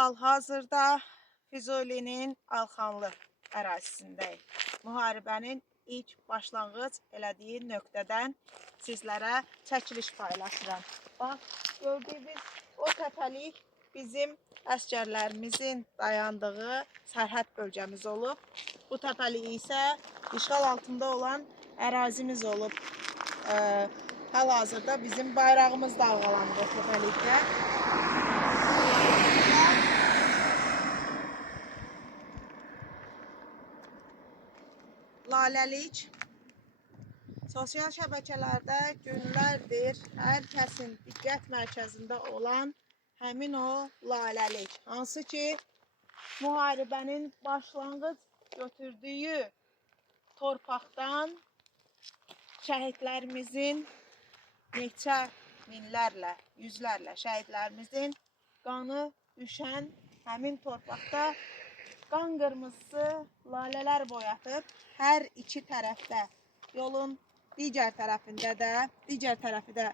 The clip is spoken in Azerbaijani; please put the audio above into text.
Hal-hazırda Füzulinin Alxanlı ərazisindəyik. Müharibənin ilk başlanğıc elədiyi nöqtədən sizlərə çəkiliş paylaşıram. Bax, gördüyünüz o təpəlik bizim əsgərlərimizin dayandığı sərhəd bölgəmiz olub. Bu təpəlik isə işğal altında olan ərazimiz olub. Hal-hazırda bizim bayrağımız dalğalandı o təpəlikdə. Laləlik sosial şəbəkələrdə günlərdir hər kəsin diqqət mərkəzində olan həmin o laləlik. Hansı ki, müharibənin başlanğıc götürdüyü torpaqdan şəhidlərimizin neçə minlərlə, yüzlərlə şəhidlərimizin qanı düşən həmin torpaqda qan qırmızısı lalələr boyatıb, hər iki tərəfdə, yolun digər tərəfində də, digər tərəfi də